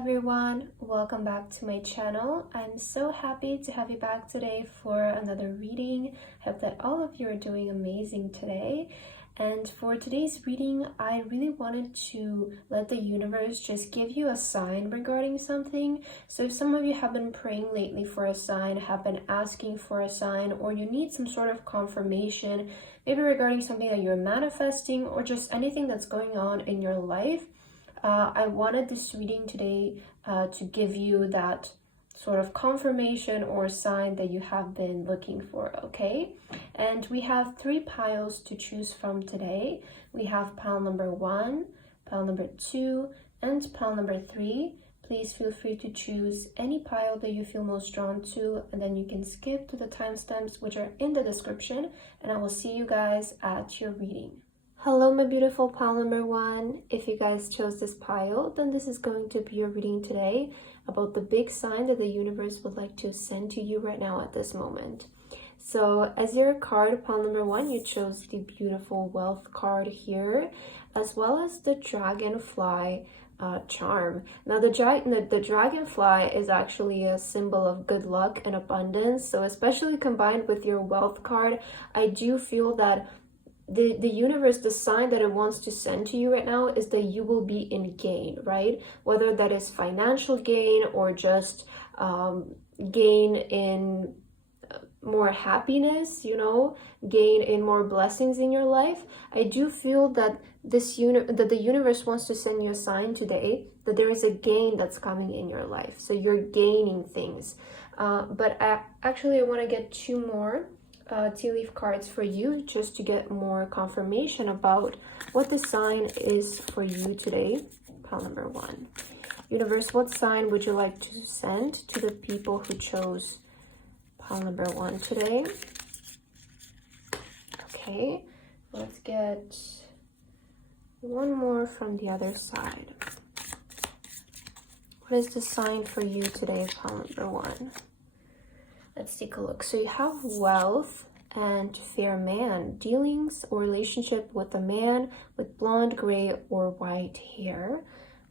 everyone, welcome back to my channel. I'm so happy to have you back today for another reading. Hope that all of you are doing amazing today. And for today's reading, I really wanted to let the universe just give you a sign regarding something. So if some of you have been praying lately for a sign, have been asking for a sign, or you need some sort of confirmation, maybe regarding something that you're manifesting or just anything that's going on in your life, I wanted this reading today to give you that sort of confirmation or sign that you have been looking for, okay? And we have 3 piles to choose from today. We have pile number 1, pile number 2, and pile number 3. Please feel free to choose any pile that you feel most drawn to, and then you can skip to the timestamps which are in the description, and I will see you guys at your reading. Hello, my beautiful pile number 1. If you guys chose this pile, then this is going to be your reading today about the big sign that the universe would like to send to you right now at this moment. So as your card, pile number 1, you chose the beautiful wealth card here, as well as the dragonfly charm. Now the dragonfly is actually a symbol of good luck and abundance. So especially combined with your wealth card, I do feel that the universe, the sign that it wants to send to you right now is that you will be in gain, right? Whether that is financial gain or just gain in more happiness, gain in more blessings in your life. I do feel that that the universe wants to send you a sign today that there is a gain that's coming in your life. So you're gaining things. But I want to get 2 more tea leaf cards for you just to get more confirmation about what the sign is for you today. Pile number 1. Universe, what sign would you like to send to the people who chose pile number 1 today? Okay, let's get 1 more from the other side. What is the sign for you today, pile number 1? Let's take a look. So you have wealth and fair man, dealings or relationship with a man with blonde, gray, or white hair.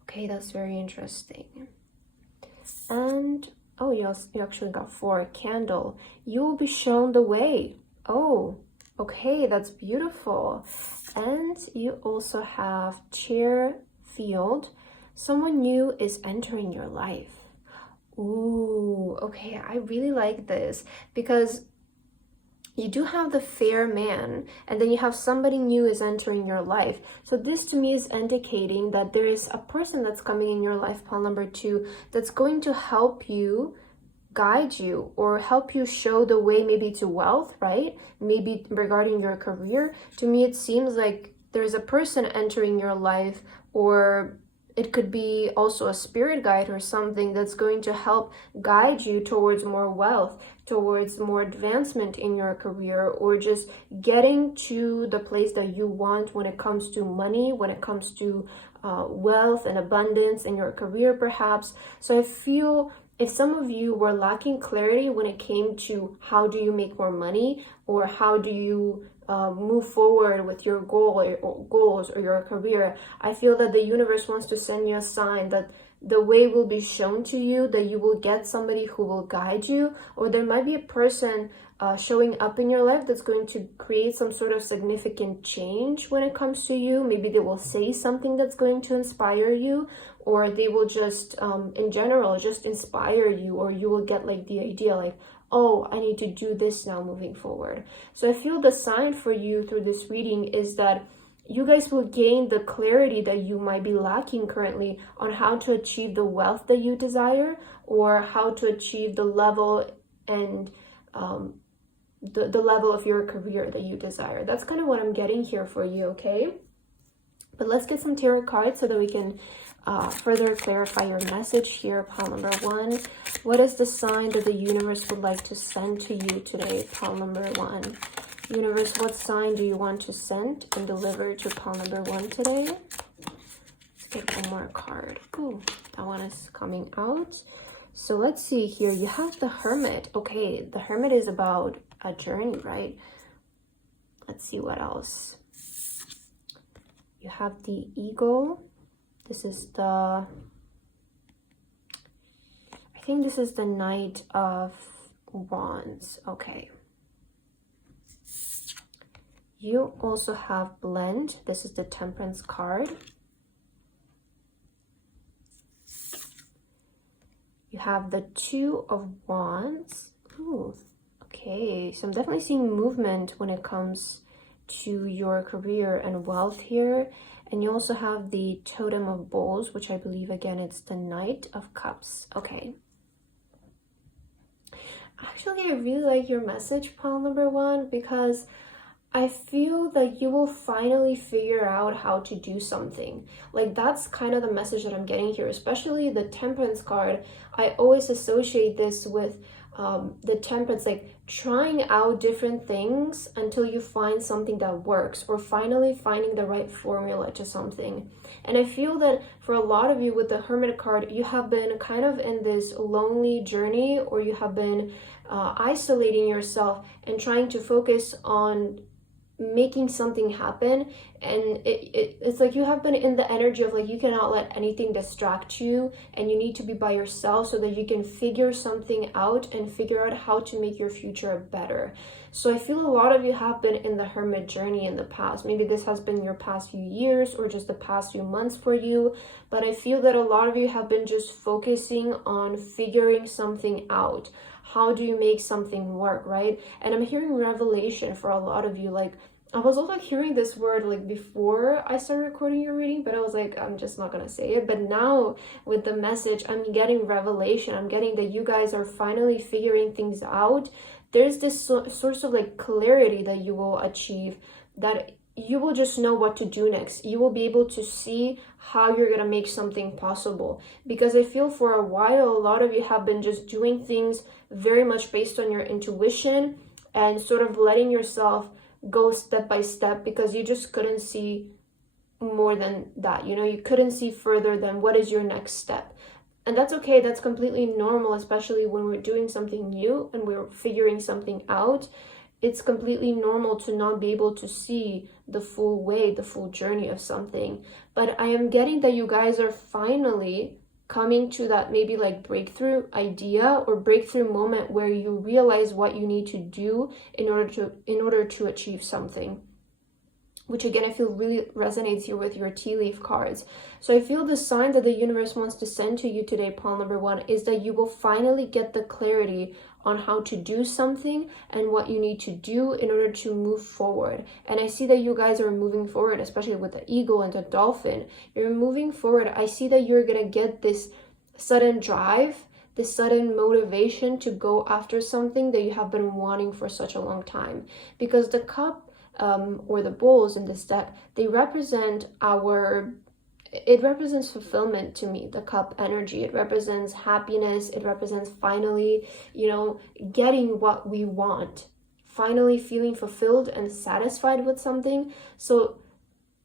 Okay, that's very interesting. And oh, you actually got 4, candle. You will be shown the way. Oh, okay, that's beautiful. And you also have chair, field. Someone new is entering your life. Ooh, okay, I really like this because you do have the fair man and then you have somebody new is entering your life. So this to me is indicating that there is a person that's coming in your life, pile number 2, that's going to help you, guide you, or help you show the way maybe to wealth, right? Maybe regarding your career. To me, it seems like there's a person entering your life, or it could be also a spirit guide or something that's going to help guide you towards more wealth, towards more advancement in your career, or just getting to the place that you want when it comes to money, when it comes to wealth and abundance in your career, perhaps. So I feel if some of you were lacking clarity when it came to how do you make more money, or how do you move forward with your goals or your career, I feel that the universe wants to send you a sign that the way will be shown to you, that you will get somebody who will guide you, or there might be a person showing up in your life that's going to create some sort of significant change when it comes to you. Maybe they will say something that's going to inspire you, or they will just in general just inspire you, or you will get like the idea like, oh, I need to do this now moving forward. So I feel the sign for you through this reading is that you guys will gain the clarity that you might be lacking currently on how to achieve the wealth that you desire, or how to achieve the level and the level of your career that you desire. That's kind of what I'm getting here for you, okay? But let's get some tarot cards so that we can further clarify your message here, pile number 1. What is the sign that the universe would like to send to you today, pile number 1? Universe, what sign do you want to send and deliver to pile number 1 today? Let's get 1 more card. Ooh, that one is coming out. So let's see here. You have the Hermit. Okay, the Hermit is about a journey, right? Let's see what else. You have the Eagle. This is the think this is the Knight of Wands. Okay. You also have Blend. This is the Temperance card. You have the Two of Wands. Ooh, okay. So I'm definitely seeing movement when it comes to your career and wealth here. And you also have the Totem of Bowls, which I believe, again, it's the Knight of Cups. Okay. Actually, I really like your message, pile number 1, because I feel that you will finally figure out how to do something. Like, that's kind of the message that I'm getting here, especially the Temperance card. I always associate this with the Temperance, like trying out different things until you find something that works, or finally finding the right formula to something. And I feel that for a lot of you with the Hermit card, you have been kind of in this lonely journey, or you have been isolating yourself and trying to focus on making something happen. And it's like you have been in the energy of like you cannot let anything distract you, and you need to be by yourself so that you can figure something out and figure out how to make your future better. So I feel a lot of you have been in the Hermit journey in the past. Maybe this has been your past few years or just the past few months for you, but I feel that a lot of you have been just focusing on figuring something out. How do you make something work, right? And I'm hearing revelation for a lot of you. Like, I was also hearing this word like before I started recording your reading, but I was like, I'm just not gonna say it. But now with the message, I'm getting revelation. I'm getting that you guys are finally figuring things out. There's this source of like clarity that you will achieve, that you will just know what to do next. You will be able to see how you're gonna make something possible. Because I feel for a while, a lot of you have been just doing things very much based on your intuition and sort of letting yourself go step by step, because you just couldn't see more than that. You know, you couldn't see further than what is your next step. And that's okay. That's completely normal, especially when we're doing something new and we're figuring something out. It's completely normal to not be able to see the full way, the full journey of something. But I am getting that you guys are finally coming to that maybe like breakthrough idea or breakthrough moment where you realize what you need to do in order to achieve something, which again I feel really resonates here with your tea leaf cards. So I feel the sign that the universe wants to send to you today, pile number 1, is that you will finally get the clarity on how to do something and what you need to do in order to move forward. And I see that you guys are moving forward, especially with the eagle and the dolphin. You're moving forward. I see that you're gonna get this sudden drive, this sudden motivation to go after something that you have been wanting for such a long time. Because the cup or the bowls in this deck, they represent it represents fulfillment to me, the cup energy. It represents happiness. It represents finally, getting what we want, finally feeling fulfilled and satisfied with something. So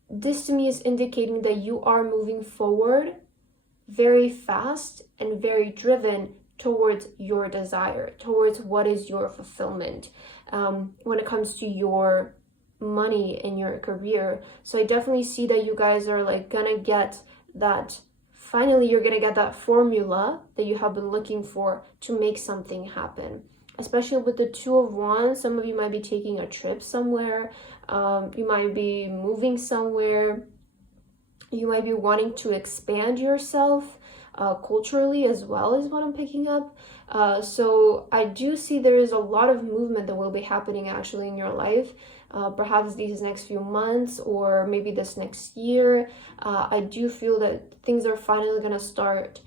this to me is indicating that you are moving forward very fast and very driven towards your desire, towards what is your fulfillment when it comes to your money in your career. So I definitely see that you guys are like gonna get that, finally you're gonna get that formula that you have been looking for to make something happen. Especially with the Two of Wands, some of you might be taking a trip somewhere, you might be moving somewhere, you might be wanting to expand yourself culturally as well, is what I'm picking up. So I do see there is a lot of movement that will be happening actually in your life. Perhaps these next few months or maybe this next year. I do feel that things are finally gonna start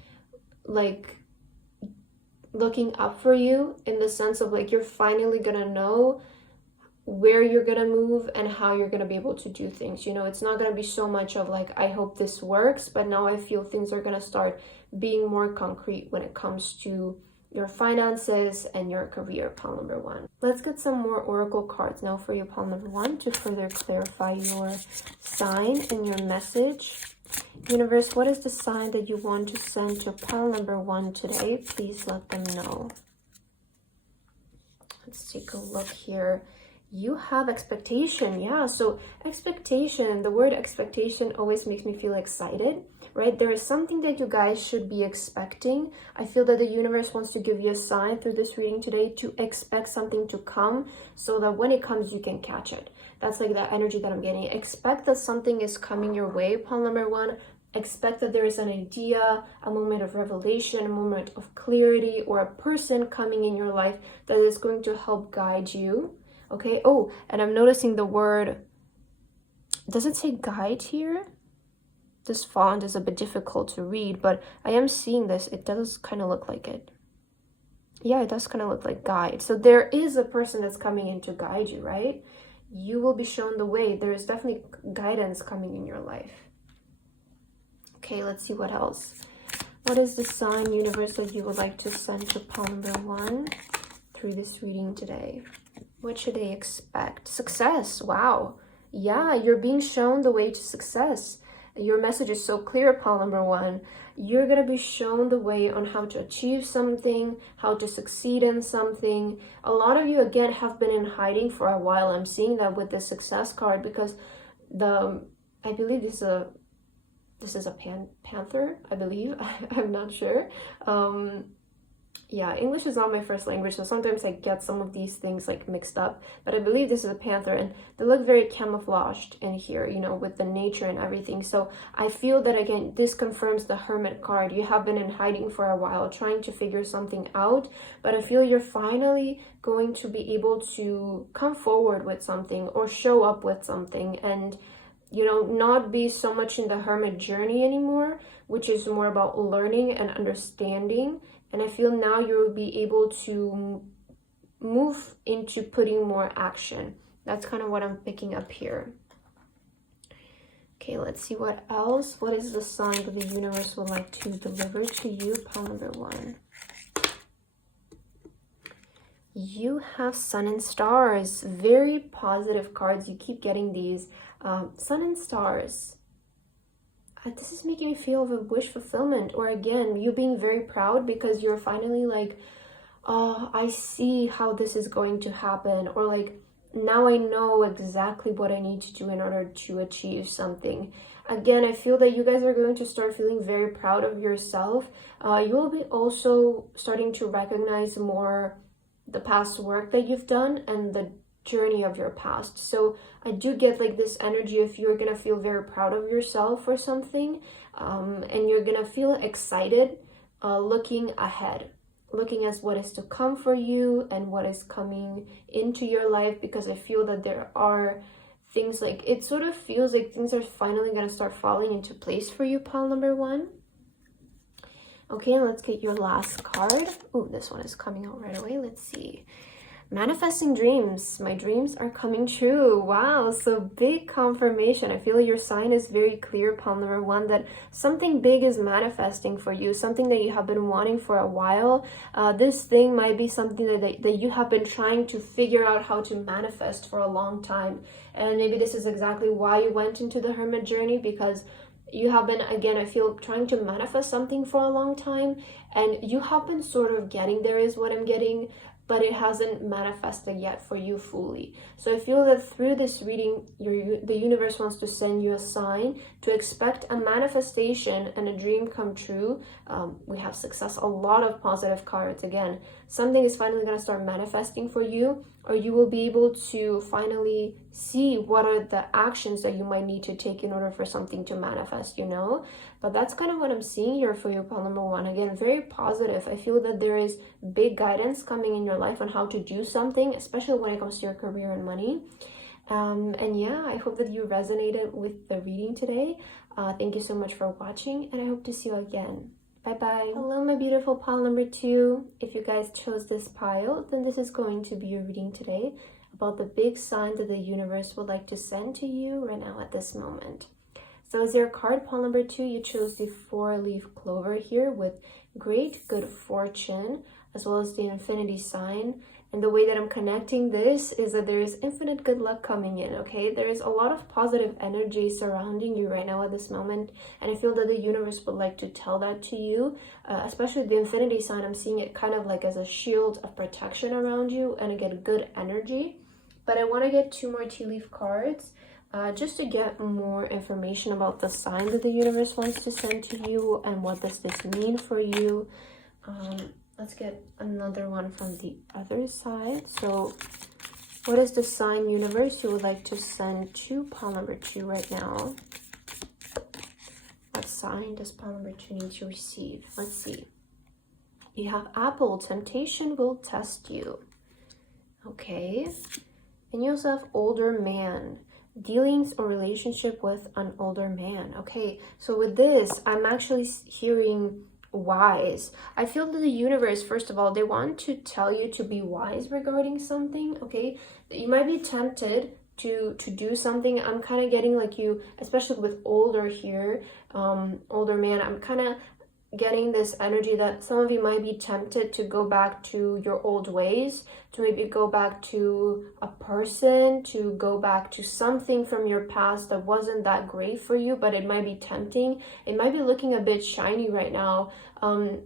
like looking up for you, in the sense of like you're finally gonna know where you're gonna move and how you're gonna be able to do things. It's not gonna be so much of like, I hope this works, but now I feel things are gonna start being more concrete when it comes to your finances and your career, pile number 1. Let's get some more oracle cards now for you, pile number 1, to further clarify your sign and your message. Universe, what is the sign that you want to send to pile number 1 today? Please let them know. Let's take a look here. You have expectation. Yeah, so expectation, the word expectation always makes me feel excited, right? There is something that you guys should be expecting. I feel that the universe wants to give you a sign through this reading today to expect something to come so that when it comes, you can catch it. That's like the energy that I'm getting. Expect that something is coming your way, pile number one. Expect that there is an idea, a moment of revelation, a moment of clarity, or a person coming in your life that is going to help guide you. Okay. Oh, and I'm noticing the word, does it say guide here? This font is a bit difficult to read, but I am seeing this. It does kind of look like it. Yeah, it does kind of look like guide. So there is a person that's coming in to guide you, right? You will be shown the way. There is definitely guidance coming in your life. Okay, let's see what else. What is the sign, universe, that you would like to send to pile number one through this reading today? What should they expect? Success. Wow. Yeah, you're being shown the way to success. Your message is so clear, pile number one. You're going to be shown the way on how to achieve something, how to succeed in something. A lot of you, again, have been in hiding for a while. I'm seeing that with the success card because I believe this is a panther, I believe. I'm not sure. Yeah, English is not my first language, so sometimes I get some of these things like mixed up, but I believe this is a panther, and they look very camouflaged in here, you know, with the nature and everything. So I feel that, again, this confirms the Hermit card. You have been in hiding for a while, trying to figure something out, but I feel you're finally going to be able to come forward with something or show up with something and, you know, not be so much in the Hermit journey anymore, which is more about learning and understanding. And I feel now you'll be able to move into putting more action. That's kind of what I'm picking up here. Okay, let's see what else. What is the sign that the universe would like to deliver to you, pile number one? You have Sun and Stars. Very positive cards. You keep getting these. Sun and Stars. This is making me feel of a wish fulfillment, or again, you being very proud because you're finally like, oh, I see how this is going to happen, or like, now I know exactly what I need to do in order to achieve something. Again, I feel that you guys are going to start feeling very proud of yourself. You will be also starting to recognize more the past work that you've done and the journey of your past. So I do get like this energy if you're gonna feel very proud of yourself for something, and you're gonna feel excited looking ahead, looking at what is to come for you and what is coming into your life, because I feel that there are things like, it sort of feels like things are finally gonna start falling into place for you, pile number one. Okay, let's get your last card. Oh, this one is coming out right away. Let's see. Manifesting dreams. My dreams are coming true. Wow, so big confirmation. I feel your sign is very clear, pile number one, that something big is manifesting for you, something that you have been wanting for a while. This thing might be something that you have been trying to figure out how to manifest for a long time. And maybe this is exactly why you went into the Hermit journey, because you have been, again, I feel, trying to manifest something for a long time, and you have been sort of getting there is what I'm getting, but it hasn't manifested yet for you fully. So I feel that through this reading, the universe wants to send you a sign to expect a manifestation and a dream come true. We have success, a lot of positive cards. Again, something is finally going to start manifesting for you, or you will be able to finally see what are the actions that you might need to take in order for something to manifest, you know? But that's kind of what I'm seeing here for you, pile number one. Again, very positive. I feel that there is big guidance coming in your life on how to do something, especially when it comes to your career and money. And yeah, I hope that you resonated with the reading today. Thank you so much for watching, and I hope to see you again. Bye-bye. Hello, my beautiful pile number two. If you guys chose this pile, then this is going to be your reading today about the big sign that the universe would like to send to you right now at this moment. So as your card, pile number two, you chose the 4-leaf clover here with great good fortune, as well as the infinity sign. And the way that I'm connecting this is that there is infinite good luck coming in, okay? There is a lot of positive energy surrounding you right now at this moment. And I feel that the universe would like to tell that to you, especially the infinity sign. I'm seeing it kind of like as a shield of protection around you, and I get good energy. But I want to get 2 more tea leaf cards. just to get more information about the sign that the universe wants to send to you and what does this mean for you. Let's get another one from the other side. So what is the sign universe you would like to send to pile number 2 right now? What sign does pile number 2 need to receive? Let's see. You have Apple, temptation will test you. Okay. And you also have older man, dealings or relationship with an older man. Okay, so with this, I'm actually hearing wise. I feel that the universe, first of all, they want to tell you to be wise regarding something. Okay, you might be tempted to do something. I'm kind of getting like you, especially with older here, older man, I'm kind of getting this energy that some of you might be tempted to go back to your old ways, to maybe go back to a person, to go back to something from your past that wasn't that great for you, but it might be tempting. It might be looking a bit shiny right now.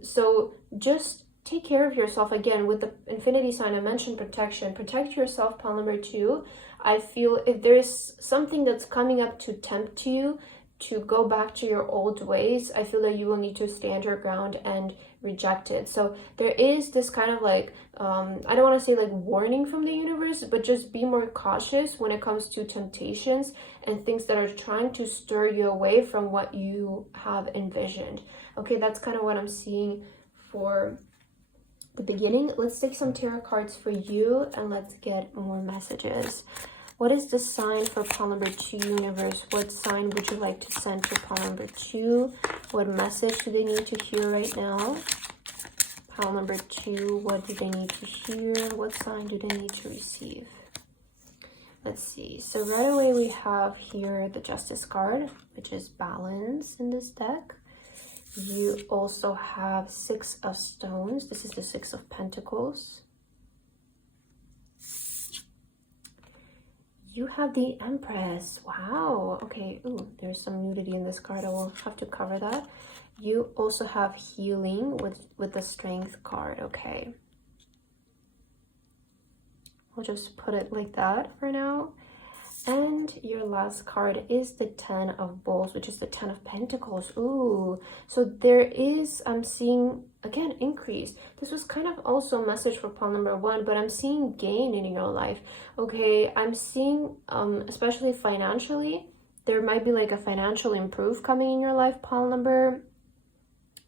So just take care of yourself. Again, with the infinity sign, I mentioned protection. Protect yourself, pile number 2. I feel if there's something that's coming up to tempt you to go back to your old ways, I feel that you will need to stand your ground and reject it. So there is this kind of like, I don't want to say like warning from the universe, but just be more cautious when it comes to temptations and things that are trying to stir you away from what you have envisioned. Okay, that's kind of what I'm seeing for the beginning. Let's take some tarot cards for you and let's get more messages. What is the sign for pile number 2 universe? What sign would you like to send to pile number 2? What message do they need to hear right now? Pile number 2, what do they need to hear? What sign do they need to receive? Let's see. So right away we have here the Justice card, which is balance in this deck. You also have 6 of stones. This is the 6 of pentacles. You have the Empress. Wow. Okay. Ooh, there's some nudity in this card. I will have to cover that. You also have healing with the Strength card. Okay. We'll just put it like that for now. And your last card is the 10 of Bowls, which is the 10 of Pentacles. Ooh. So there is, I'm seeing, again, increase. This was kind of also a message for pile number 1, but I'm seeing gain in your life. Okay, I'm seeing, especially financially, there might be like a financial improve coming in your life, pile number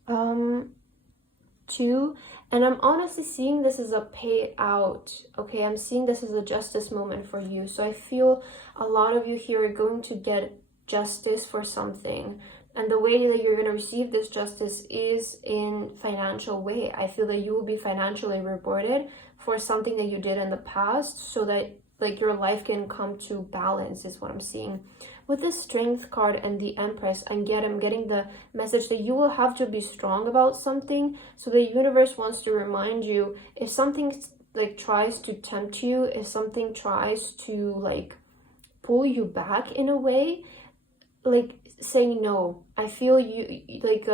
2. And I'm honestly seeing this as a payout. Okay, I'm seeing this as a justice moment for you. So I feel a lot of you here are going to get justice for something. And the way that you're going to receive this justice is in financial way. I feel that you will be financially rewarded for something that you did in the past, so that like your life can come to balance is what I'm seeing. With the Strength card and the Empress, I'm getting the message that you will have to be strong about something. So the universe wants to remind you, if something like tries to tempt you, if something tries to like pull you back in a way, like saying no. I feel you like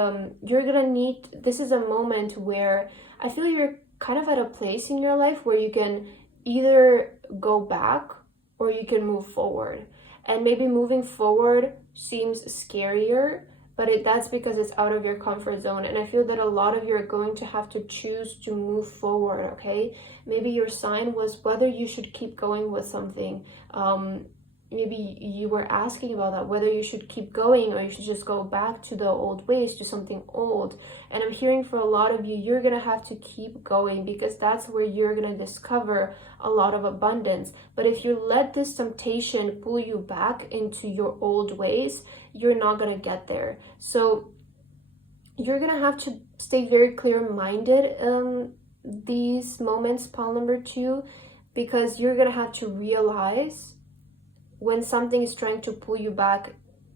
you're gonna need, this is a moment where I feel you're kind of at a place in your life where you can either go back or you can move forward. And maybe moving forward seems scarier, but that's because it's out of your comfort zone. And I feel that a lot of you are going to have to choose to move forward, okay? Maybe your sign was whether you should keep going with something. Maybe you were asking about that, whether you should keep going or you should just go back to the old ways, to something old. And I'm hearing for a lot of you, you're going to have to keep going because that's where you're going to discover a lot of abundance. But if you let this temptation pull you back into your old ways, you're not going to get there. So you're going to have to stay very clear-minded these moments, pile number 2, because you're going to have to realize when something is trying to pull you back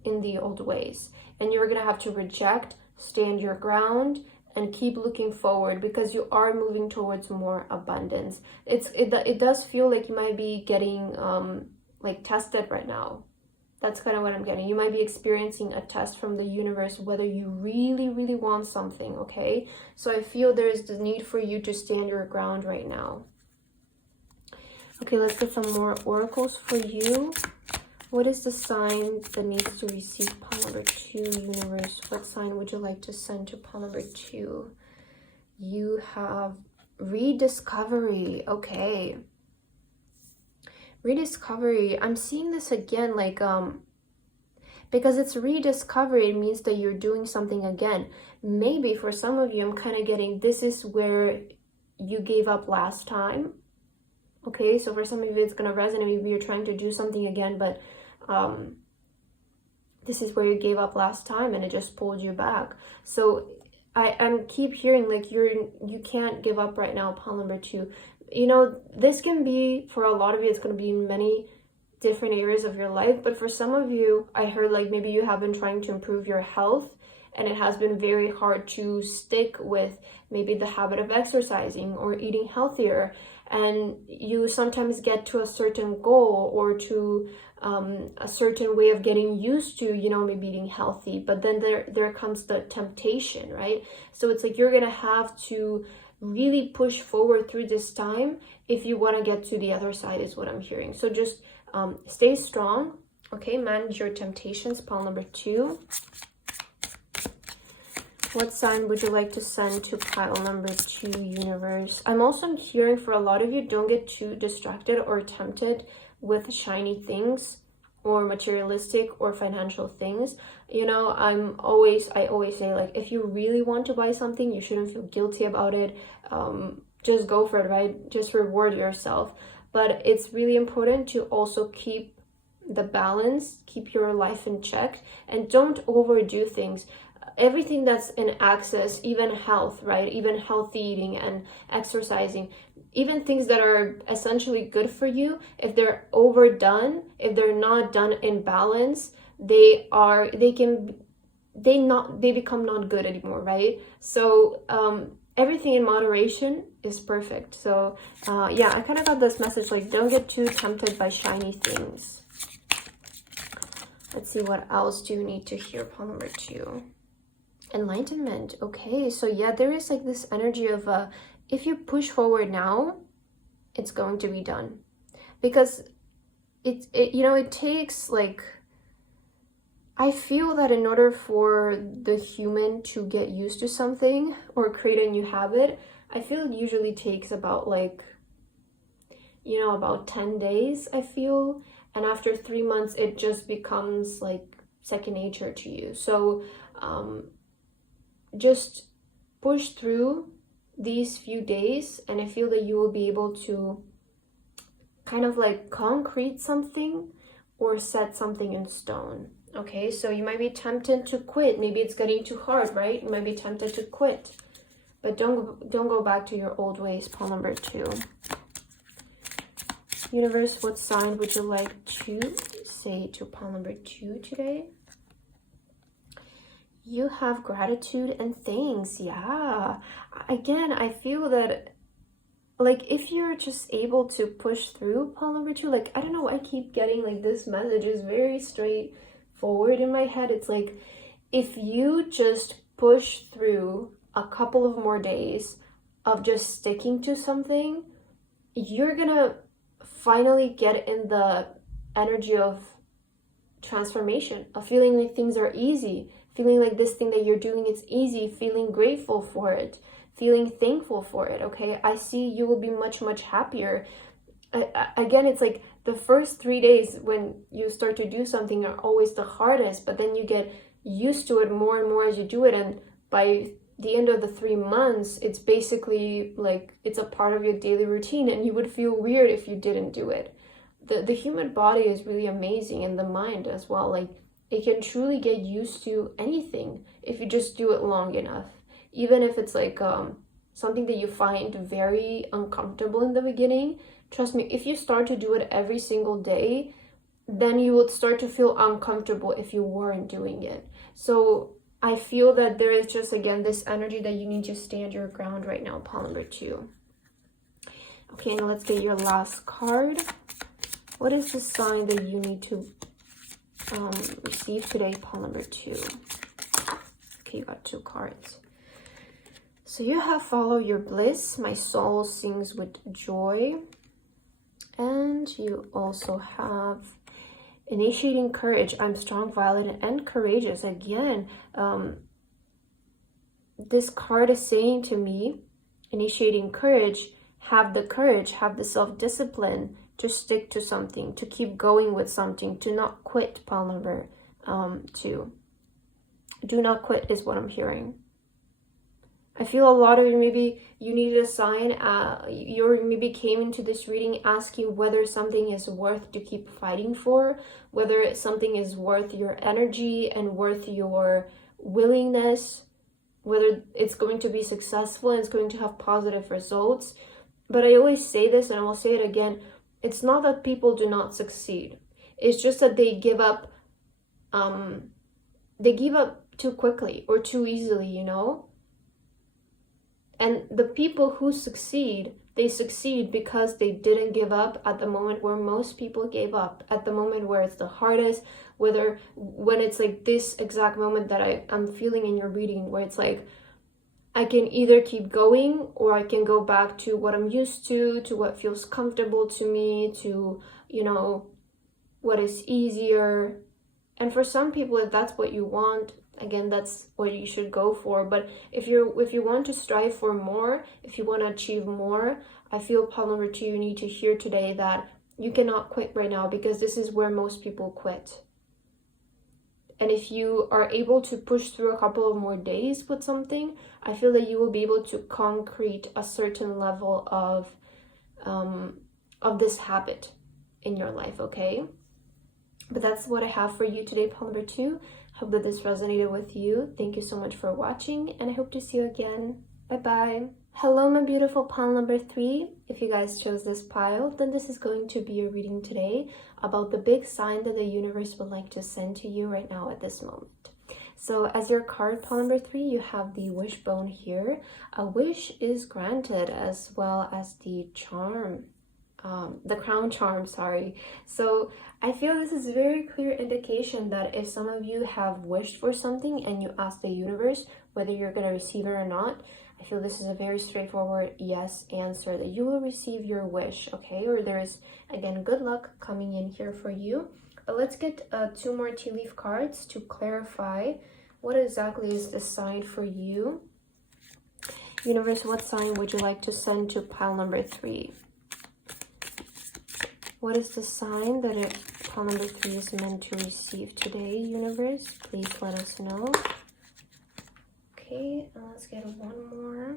in the old ways, and you're gonna have to reject, stand your ground, and keep looking forward because you are moving towards more abundance. It does feel like you might be getting like tested right now. That's kind of what I'm getting. You might be experiencing a test from the universe whether you really, really want something. Okay, so I feel there's the need for you to stand your ground right now. Okay, let's get some more oracles for you. What is the sign that needs to receive pile number 2, universe? What sign would you like to send to pile number 2? You have rediscovery. Okay. Rediscovery. I'm seeing this again, like, because it's rediscovery, it means that you're doing something again. Maybe for some of you, I'm kind of getting, this is where you gave up last time. Okay, so for some of you, it's going to resonate. Maybe you're trying to do something again, but this is where you gave up last time and it just pulled you back. So I keep hearing like you can't give up right now, pile number 2. You know, this can be, for a lot of you, it's going to be in many different areas of your life, but for some of you, I heard like maybe you have been trying to improve your health and it has been very hard to stick with maybe the habit of exercising or eating healthier, and you sometimes get to a certain goal or to a certain way of getting used to, you know, maybe eating healthy, but then there comes the temptation, right? So it's like you're gonna have to really push forward through this time if you want to get to the other side, is what I'm hearing. So just stay strong, okay? Manage your temptations, pile number 2. What sign would you like to send to pile number 2, universe? I'm also hearing for a lot of you, don't get too distracted or tempted with shiny things or materialistic or financial things. You know, I always say, like, if you really want to buy something, you shouldn't feel guilty about it. Just go for it, right? Just reward yourself. But it's really important to also keep the balance, keep your life in check, and don't overdo things. Everything that's in access, even health, right? Even healthy eating and exercising, even things that are essentially good for you, if they're overdone, if they're not done in balance, they become not good anymore, right? So everything in moderation is perfect. So yeah, I kind of got this message, like, don't get too tempted by shiny things. Let's see, what else do you need to hear, pile number 2? Enlightenment. Okay, so yeah, there is like this energy of if you push forward now, it's going to be done, because it takes, like, I feel that in order for the human to get used to something or create a new habit, I feel it usually takes about, like, you know, about 10 days, I feel, and after 3 months it just becomes like second nature to you. So just push through these few days, and I feel that you will be able to kind of like concrete something or set something in stone. Okay, so you might be tempted to quit. Maybe it's getting too hard, right? You might be tempted to quit, but don't go back to your old ways, pile number 2. Universe, what sign would you like to say to pile number 2 today? You have gratitude and thanks. Yeah, again, I feel that, like, if you're just able to push through pile number 2, like, I don't know, I keep getting like this message is very straightforward in my head. It's like, if you just push through a couple of more days of just sticking to something, you're gonna finally get in the energy of transformation, of feeling like things are easy, feeling like this thing that you're doing is easy, feeling grateful for it, feeling thankful for it. Okay, I see you will be much happier. Again, it's like the first 3 days when you start to do something are always the hardest, but then you get used to it more and more as you do it, and by the end of the 3 months, it's basically like it's a part of your daily routine, and you would feel weird if you didn't do it. The human body is really amazing, and the mind as well. Like, it can truly get used to anything if you just do it long enough. Even if it's like something that you find very uncomfortable in the beginning, trust me, if you start to do it every single day, then you would start to feel uncomfortable if you weren't doing it. So I feel that there is just, again, this energy that you need to stand your ground right now, pile number 2. Okay, now let's get your last card. What is the sign that you need to receive today, pile number 2? Okay, you got 2 cards. So you have follow your bliss, my soul sings with joy. And you also have Initiating courage. I'm strong, violent, and courageous. Again, this card is saying to me, initiating courage, have the self-discipline to stick to something, to keep going with something, to not quit. Pile number 2. Do not quit is what I'm hearing. I feel a lot of you, maybe you needed a sign. You maybe came into this reading asking whether something is worth to keep fighting for, whether something is worth your energy and worth your willingness, whether it's going to be successful and it's going to have positive results. But I always say this, and I will say it again, it's not that people do not succeed. It's just that they give up, too quickly or too easily, you know? And the people who succeed, they succeed because they didn't give up at the moment where most people gave up, at the moment where it's the hardest, when it's like this exact moment that I'm feeling in your reading, where it's like, I can either keep going or I can go back to what I'm used to what feels comfortable to me, to, you know, what is easier. And for some people, if that's what you want, again, that's what you should go for. But if you want to strive for more, if you want to achieve more, I feel pile number 2, you need to hear today that you cannot quit right now, because this is where most people quit. And if you are able to push through a couple of more days with something, I feel that you will be able to concrete a certain level of this habit in your life, okay? But that's what I have for you today, pile number 2. Hope that this resonated with you. Thank you so much for watching, and I hope to see you again. Bye-bye. Hello, my beautiful pile number 3. If you guys chose this pile, then this is going to be a reading today about the big sign that the universe would like to send to you right now at this moment. So as your card, pile number 3, you have the wishbone here. A wish is granted, as well as the charm. The crown charm, sorry. So I feel this is a very clear indication that if some of you have wished for something and you ask the universe whether you're going to receive it or not, I feel this is a very straightforward yes answer, that you will receive your wish, okay? Or there's, again, good luck coming in here for you. But let's get 2 more tea leaf cards to clarify what exactly is the sign for you. Universe, what sign would you like to send to pile number 3? What is the sign that pile number 3 is meant to receive today, universe? Please let us know. Okay, and let's get 1 more.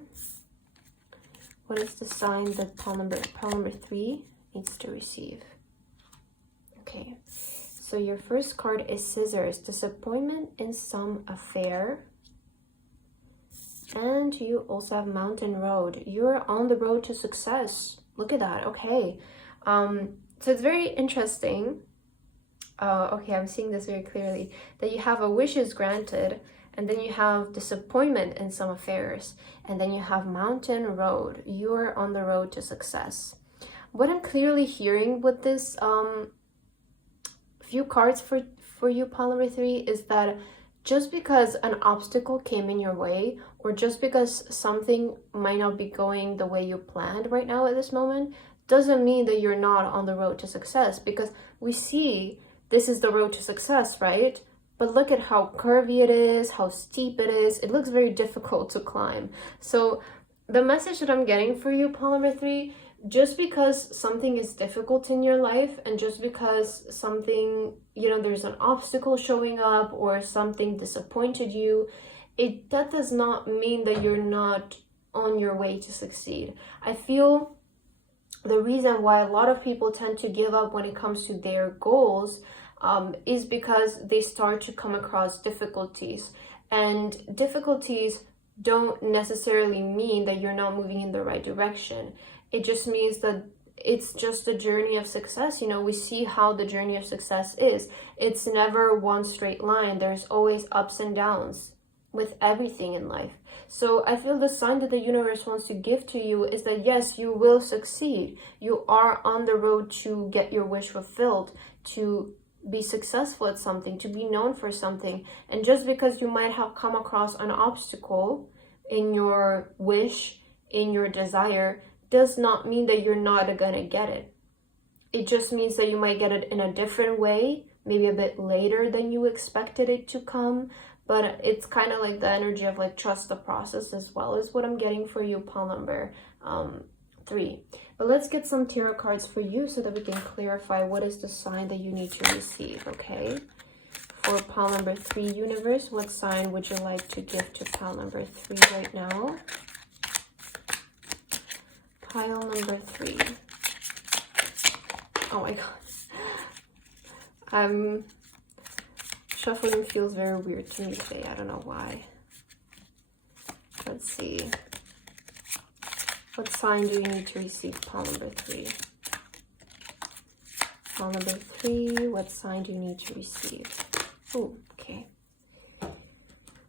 What is the sign that pile number 3 needs to receive? Okay, so your first card is Scissors, disappointment in some affair. And you also have Mountain Road. You're on the road to success. Look at that. Okay. So it's very interesting. Okay, I'm seeing this very clearly, that you have a wish is granted, and then you have disappointment in some affairs, and then you have Mountain Road. You're on the road to success. What I'm clearly hearing with this few cards for you, pile number 3, is that just because an obstacle came in your way, or just because something might not be going the way you planned right now at this moment, doesn't mean that you're not on the road to success, because we see this is the road to success, right? But look at how curvy it is, how steep it is. It looks very difficult to climb. So the message that I'm getting for you, pile number 3, just because something is difficult in your life, and just because something, you know, there's an obstacle showing up or something disappointed you, that does not mean that you're not on your way to succeed. I feel the reason why a lot of people tend to give up when it comes to their goals is because they start to come across difficulties. And difficulties don't necessarily mean that you're not moving in the right direction. It just means that it's just a journey of success. You know, we see how the journey of success is. It's never one straight line. There's always ups and downs with everything in life. So I feel the sign that the universe wants to give to you is that yes, you will succeed. You are on the road to get your wish fulfilled, to be successful at something, to be known for something. And just because you might have come across an obstacle in your wish, in your desire, does not mean that you're not gonna get it. It just means that you might get it in a different way, maybe a bit later than you expected it to come. But it's kind of like the energy of like trust the process as well is what I'm getting for you, pile number 3. But let's get some tarot cards for you so that we can clarify what is the sign that you need to receive, okay? For pile number 3, universe, what sign would you like to give to pile number 3 right now? Pile number 3. Oh my god. Shuffling feels very weird to me today. I don't know why. Let's see. What sign do you need to receive pile number 3? Pile number 3, what sign do you need to receive? Oh, okay.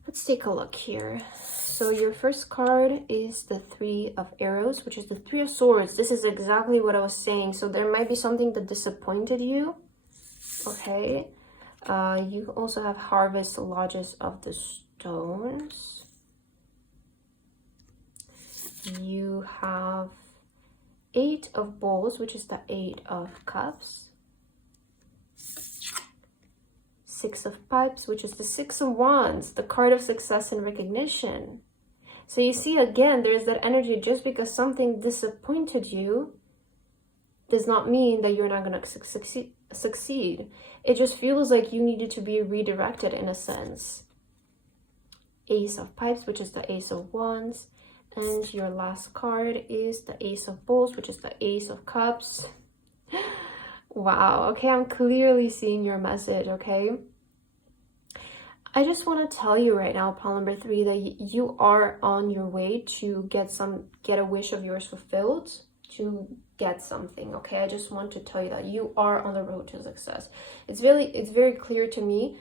Let's take a look here. So your first card is the 3 of arrows, which is the 3 of swords. This is exactly what I was saying. So there might be something that disappointed you. Okay. You also have harvest, lodges of the stones. You have 8 of bowls, which is the 8 of cups. 6 of pipes, which is the 6 of wands, the card of success and recognition. So you see, again, there's that energy. Just because something disappointed you does not mean that you're not going to succeed. It just feels like you needed to be redirected in a sense. Ace of pipes, which is the ace of wands. And your last card is the ace of bowls, which is the ace of cups. Wow, okay, I'm clearly seeing your message, okay? I just want to tell you right now, pile number 3, that you are on your way to get a wish of yours fulfilled, to get something, okay? I just want to tell you that you are on the road to success. It's very clear to me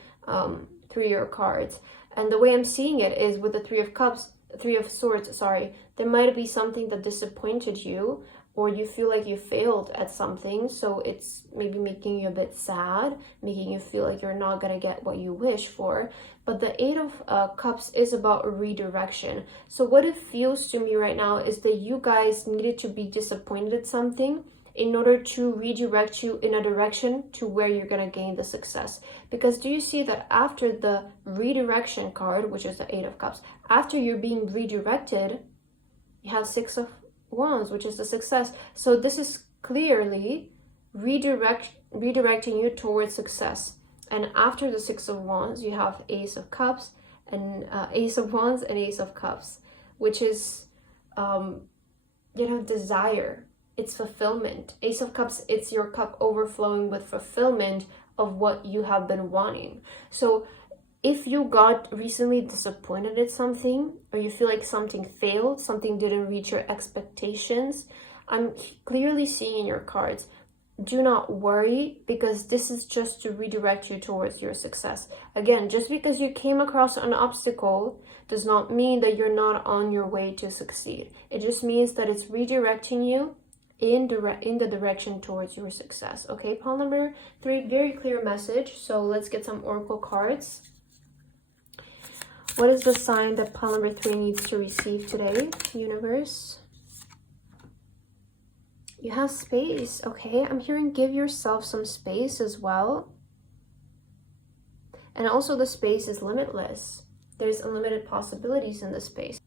through your cards. And the way I'm seeing it is with the 3 of cups, 3 of swords, sorry, there might be something that disappointed you, or you feel like you failed at something, so it's maybe making you a bit sad, making you feel like you're not gonna get what you wish for. But the 8 of cups is about redirection. So what it feels to me right now is that you guys needed to be disappointed at something in order to redirect you in a direction to where you're gonna gain the success. Because do you see that after the redirection card, which is the 8 of cups, after you're being redirected, you have 6 of wands, which is the success. So this is clearly redirecting you towards success. And after the 6 of wands, you have ace of cups and ace of wands and ace of cups, which is desire. It's fulfillment. Ace of cups, it's your cup overflowing with fulfillment of what you have been wanting. So if you got recently disappointed at something, or you feel like something failed, something didn't reach your expectations, I'm clearly seeing in your cards, do not worry, because this is just to redirect you towards your success. Again, just because you came across an obstacle does not mean that you're not on your way to succeed. It just means that it's redirecting you in the direction towards your success. Okay, pile number 3, very clear message. So let's get some oracle cards. What is the sign that pile number 3 needs to receive today, universe? You have space, okay? I'm hearing give yourself some space as well. And also the space is limitless. There's unlimited possibilities in the space.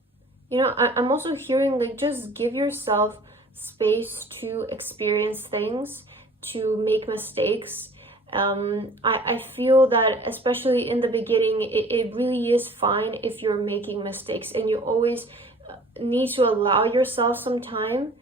You know, I'm also hearing like just give yourself space to experience things, to make mistakes. I feel that especially in the beginning, it really is fine if you're making mistakes, and you always need to allow yourself some time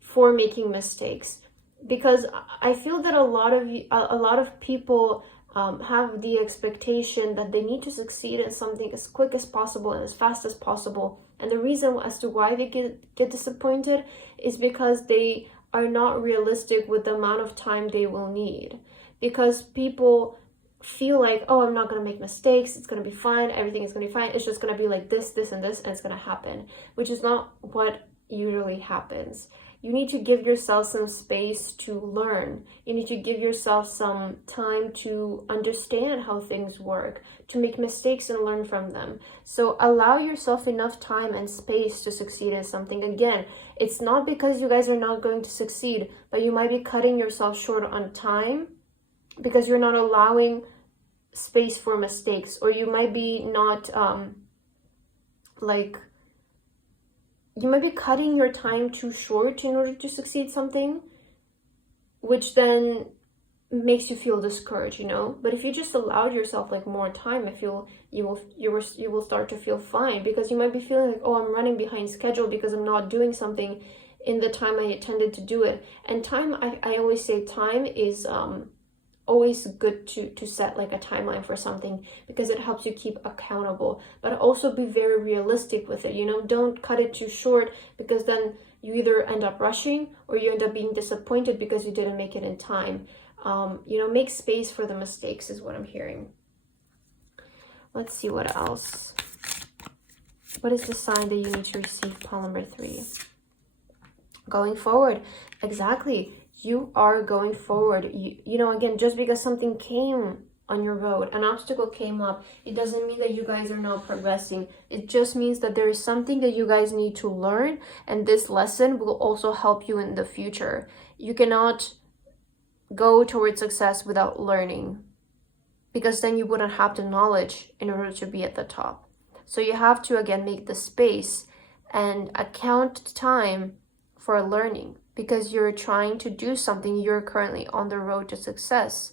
for making mistakes, because I feel that a lot of people have the expectation that they need to succeed in something as quick as possible and as fast as possible. And the reason as to why they get disappointed is because they are not realistic with the amount of time they will need. Because people feel like, oh, I'm not going to make mistakes, it's going to be fine, everything is going to be fine, it's just going to be like this, and this, and it's going to happen, which is not what usually happens. You need to give yourself some space to learn. You need to give yourself some time to understand how things work, to make mistakes and learn from them. So allow yourself enough time and space to succeed in something. Again, it's not because you guys are not going to succeed, but you might be cutting yourself short on time because you're not allowing space for mistakes, or you might be not like, you might be cutting your time too short in order to succeed something, which then makes you feel discouraged, you know. But if you just allowed yourself like more time, I feel you will start to feel fine, because you might be feeling like, oh, I'm running behind schedule because I'm not doing something in the time I intended to do it. And time, I always say time is always good to set like a timeline for something, because it helps you keep accountable, but also be very realistic with it, you know. Don't cut it too short, because then you either end up rushing or you end up being disappointed because you didn't make it in time. You know, make space for the mistakes is what I'm hearing. Let's see what else. What is the sign that you need to receive, pile number 3? Going forward. Exactly. You are going forward. You know, again, just because something came on your road, an obstacle came up, it doesn't mean that you guys are not progressing. It just means that there is something that you guys need to learn, and this lesson will also help you in the future. You cannot go towards success without learning, because then you wouldn't have the knowledge in order to be at the top. So you have to, again, make the space and account time for learning, because you're trying to do something. You're currently on the road to success.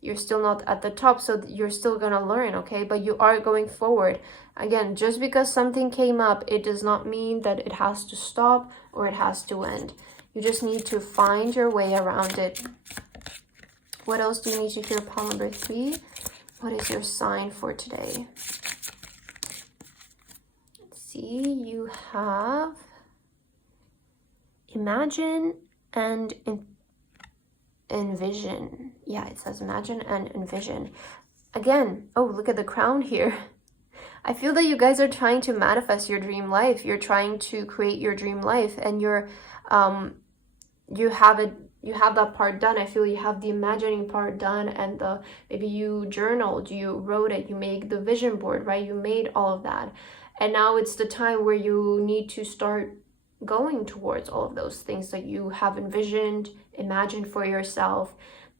You're still not at the top, so you're still gonna learn, okay? But you are going forward. Again, just because something came up, it does not mean that it has to stop or it has to end. You just need to find your way around it. What else do you need to hear, pile number 3? What is your sign for today? Let's see, you have imagine and envision. Yeah, it says imagine and envision. Again, oh, look at the crown here. I feel that you guys are trying to manifest your dream life. You're trying to create your dream life, and you're you have that part done. I feel you have the imagining part done, and the maybe you journaled, you wrote it, you made the vision board, right? You made all of that, and now it's the time where you need to start going towards all of those things that you have envisioned, imagined for yourself.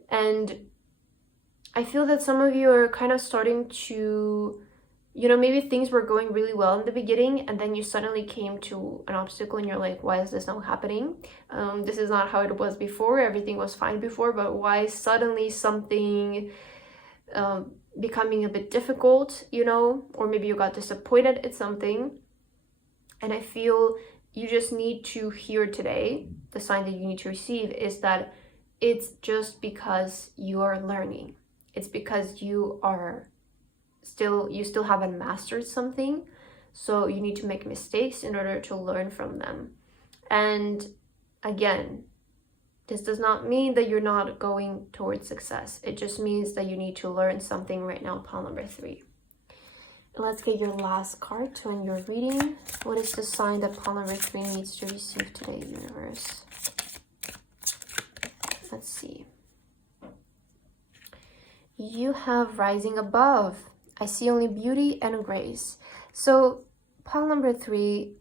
And I feel that some of you are kind of starting to, you know, maybe things were going really well in the beginning, and then you suddenly came to an obstacle and you're like, why is this not happening? This is not how it was before. Everything was fine before, but why suddenly something becoming a bit difficult, you know? Or maybe you got disappointed at something. And I feel you just need to hear today, the sign that you need to receive is that it's just because you are learning. It's because you still haven't mastered something. So you need to make mistakes in order to learn from them. And again, this does not mean that you're not going towards success. It just means that you need to learn something right now, pile number 3. Let's get your last card to end your reading. What is the sign that pile number 3 needs to receive today, universe? Let's see. You have rising above. I see only beauty and grace. So pile number 3,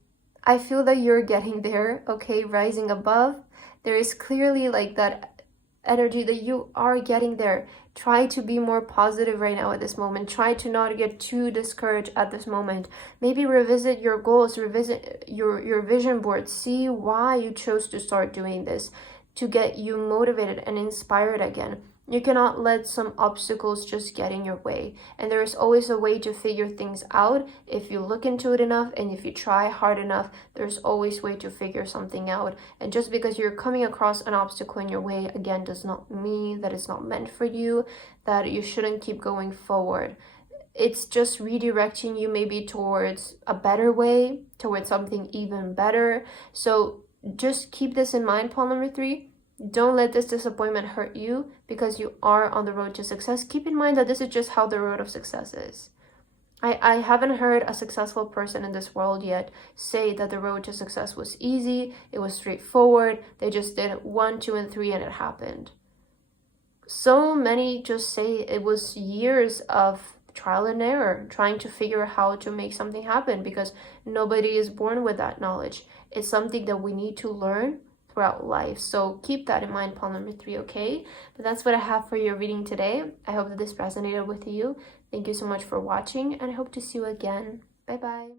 I feel that you're getting there, okay? Rising above. There is clearly like that energy that you are getting there. Try to be more positive right now at this moment. Try to not get too discouraged at this moment. Maybe revisit your goals, revisit your vision board. See why you chose to start doing this, to get you motivated and inspired again. You cannot let some obstacles just get in your way. And there is always a way to figure things out. If you look into it enough and if you try hard enough, there's always a way to figure something out. And just because you're coming across an obstacle in your way, again, does not mean that it's not meant for you, that you shouldn't keep going forward. It's just redirecting you maybe towards a better way, towards something even better. So just keep this in mind, pile number 3. Don't let this disappointment hurt you, because you are on the road to success. Keep in mind that this is just how the road of success is. I haven't heard a successful person in this world yet say that the road to success was easy, it was straightforward, they just did 1, 2, and 3 and it happened. So many just say it was years of trial and error, trying to figure out how to make something happen, because nobody is born with that knowledge. It's something that we need to learn throughout life. So keep that in mind, palm number 3, okay? But that's what I have for your reading today. I hope that this resonated with you. Thank you so much for watching, and I hope to see you again. Bye bye.